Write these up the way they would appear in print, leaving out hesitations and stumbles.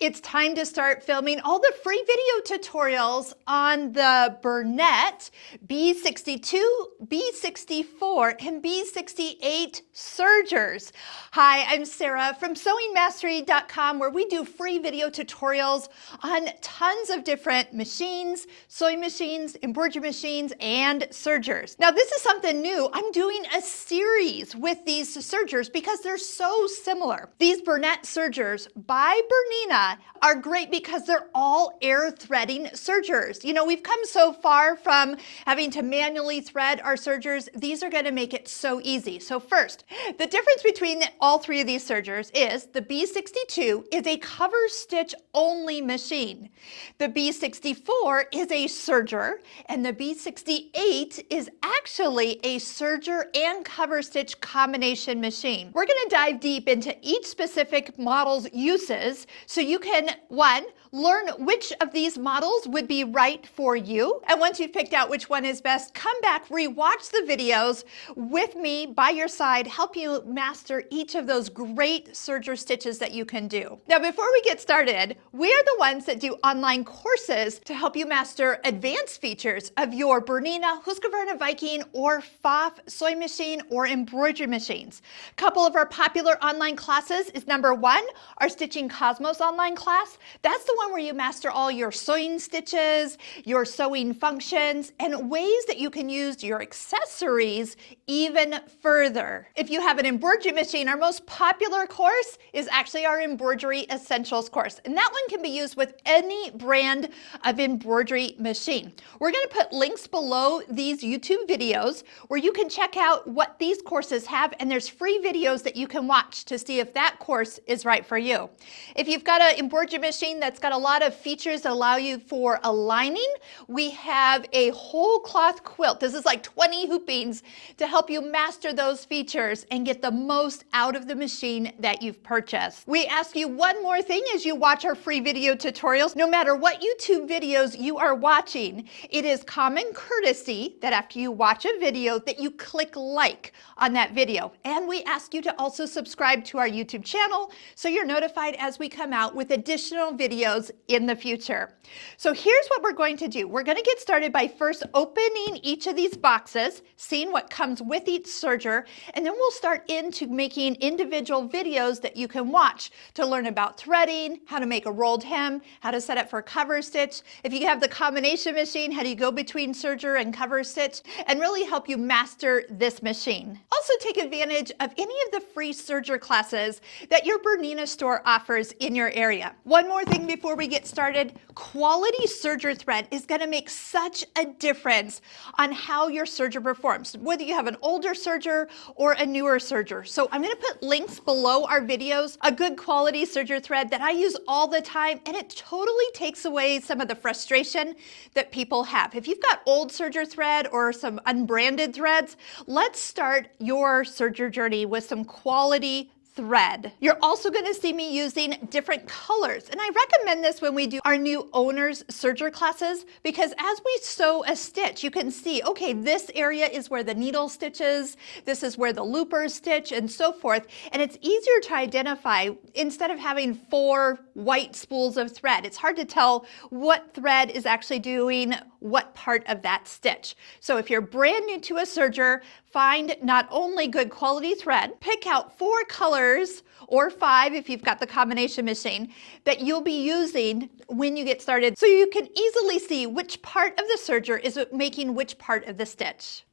It's time to start filming all the free video tutorials on the Bernette b62, b64, and b68 sergers. Hi, I'm Sarah from sewingmastery.com, where we do free video tutorials on tons of different machines, sewing machines, embroidery machines, and sergers. Now, this is something new. I'm doing a series with these sergers because they're so similar. These Bernette sergers by Bernina are great because they're all air threading sergers. You know, we've come so far from having to manually thread our sergers. These are going to make it so easy. So first, the difference between all three of these sergers is the b62 is a cover stitch only machine. The b64 is a serger, and the b68 is actually a serger and cover stitch combination machine. We're going to dive deep into each specific model's uses so you can, one, learn which of these models would be right for you. And once you've picked out which one is best, come back, rewatch the videos with me by your side, help you master each of those great serger stitches that you can do. Now, before we get started, we are the ones that do online courses to help you master advanced features of your Bernina, Husqvarna Viking, or Pfaff sewing machine or embroidery machines. A couple of our popular online classes is number one, our Stitching Cosmos online class. That's the one where you master all your sewing stitches, your sewing functions, and ways that you can use your accessories even further. If you have an embroidery machine, our most popular course is actually our Embroidery Essentials course, and that one can be used with any brand of embroidery machine. We're going to put links below these YouTube videos where you can check out what these courses have, and there's free videos that you can watch to see if that course is right for you. If you've got an embroidery machine that's got a lot of features that allow you for aligning, we have a whole cloth quilt. This is like 20 hoopings to help you master those features and get the most out of the machine that you've purchased. We ask you one more thing as you watch our free video tutorials. No matter what YouTube videos you are watching, it is common courtesy that after you watch a video that you click like on that video. And we ask you to also subscribe to our YouTube channel so you're notified as we come out with additional videos in the future. So here's what we're going to do. We're going to get started by first opening each of these boxes, seeing what comes with each serger, and then we'll start into making individual videos that you can watch to learn about threading, how to make a rolled hem, how to set up for cover stitch. If you have the combination machine, how do you go between serger and cover stitch, and really help you master this machine. Also take advantage of any of the free serger classes that your Bernina store offers in your area. One more thing before we get started, quality serger thread is going to make such a difference on how your serger performs, whether you have an older serger or a newer serger. So I'm going to put links below our videos, a good quality serger thread that I use all the time, and it totally takes away some of the frustration that people have. If you've got old serger thread or some unbranded threads, let's start your serger journey with some quality thread. You're also going to see me using different colors, and I recommend this when we do our new owners serger classes, because as we sew a stitch, you can see, okay, this area is where the needle stitches, this is where the loopers stitch, and so forth, and it's easier to identify instead of having 4 white spools of thread. It's hard to tell what thread is actually doing what part of that stitch. So if you're brand new to a serger, find not only good quality thread, pick out 4 colors or 5 if you've got the combination machine that you'll be using when you get started, so you can easily see which part of the serger is making which part of the stitch.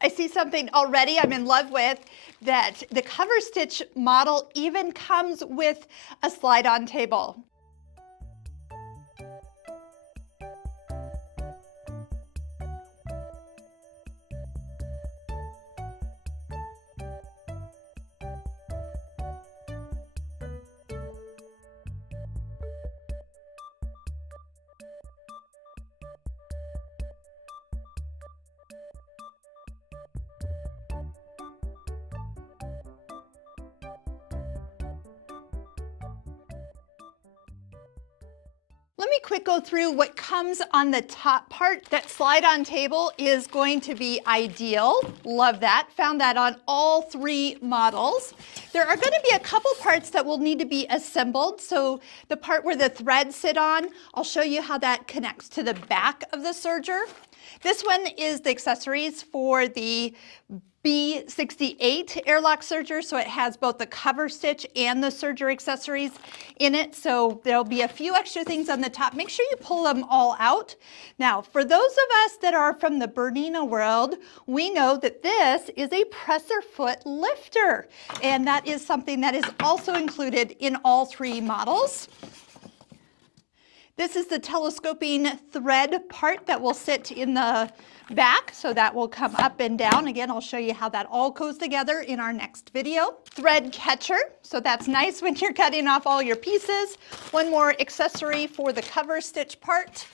I see something already I'm in love with, that the cover stitch model even comes with a slide-on table. Let me quick go through what comes on the top part. That slide-on table is going to be ideal. Love that. Found that on all 3 models. There are going to be a couple parts that will need to be assembled. So the part where the threads sit on, I'll show you how that connects to the back of the serger. This one is the accessories for the b68 airlock serger, so it has both the cover stitch and the serger accessories in it. So there'll be a few extra things on the top. Make sure you pull them all out. Now, for those of us that are from the Bernina world, we know that this is a presser foot lifter, and that is something that is also included in all 3 models. This is the telescoping thread part that will sit in the back, so that will come up and down. Again, I'll show you how that all goes together in our next video. Thread catcher, so that's nice when you're cutting off all your pieces. One more accessory for the cover stitch part.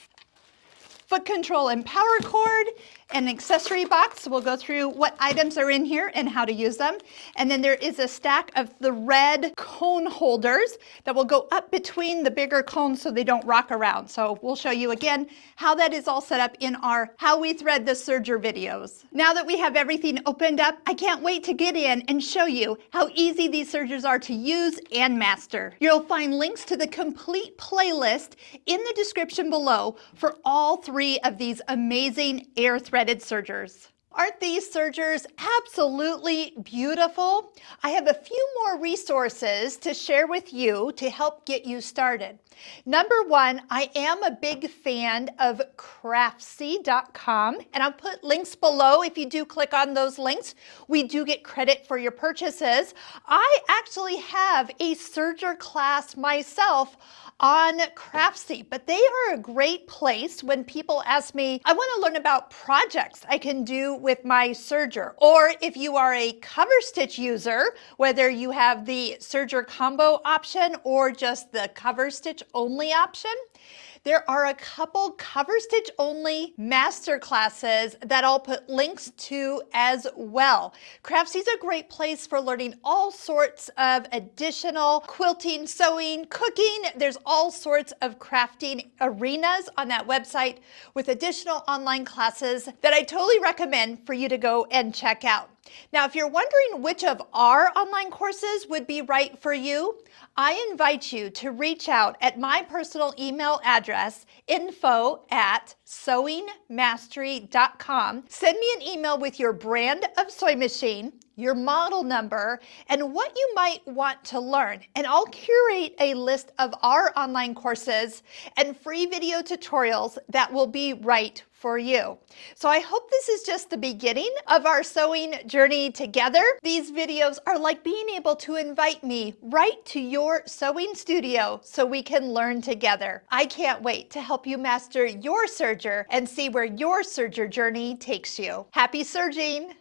Foot control and power cord, an accessory box. We'll go through what items are in here and how to use them. And then there is a stack of the red cone holders that will go up between the bigger cones so they don't rock around. So we'll show you again how that is all set up in our How We Thread the Serger videos. Now that we have everything opened up, I can't wait to get in and show you how easy these sergers are to use and master. You'll find links to the complete playlist in the description below for all 3 of these amazing air threaded sergers. Aren't these sergers absolutely beautiful? I have a few more resources to share with you to help get you started. Number 1, I am a big fan of CRAFTSY.com, and I'll put links below. If you do click on those links, we do get credit for your purchases. I actually have a serger class myself on CRAFTSY, but they are a great place when people ask me, I want to learn about projects I can do with my serger. Or if you are a cover stitch user, whether you have the serger combo option or just the cover stitch only option, there are a couple cover stitch only master classes that I'll put links to as well. CRAFTSY is a great place for learning all sorts of additional quilting, sewing, cooking. There's all sorts of crafting arenas on that website with additional online classes that I totally recommend for you to go and check out. Now, if you're wondering which of our online courses would be right for you, I invite you to reach out at my personal email address, info@sewingmastery.com. Send me an email with your brand of sewing machine, your model number, and what you might want to learn. And I'll curate a list of our online courses and free video tutorials that will be right for you. So I hope this is just the beginning of our sewing journey together. These videos are like being able to invite me right to your sewing studio so we can learn together. I can't wait to help you master your serger and see where your serger journey takes you. Happy serging!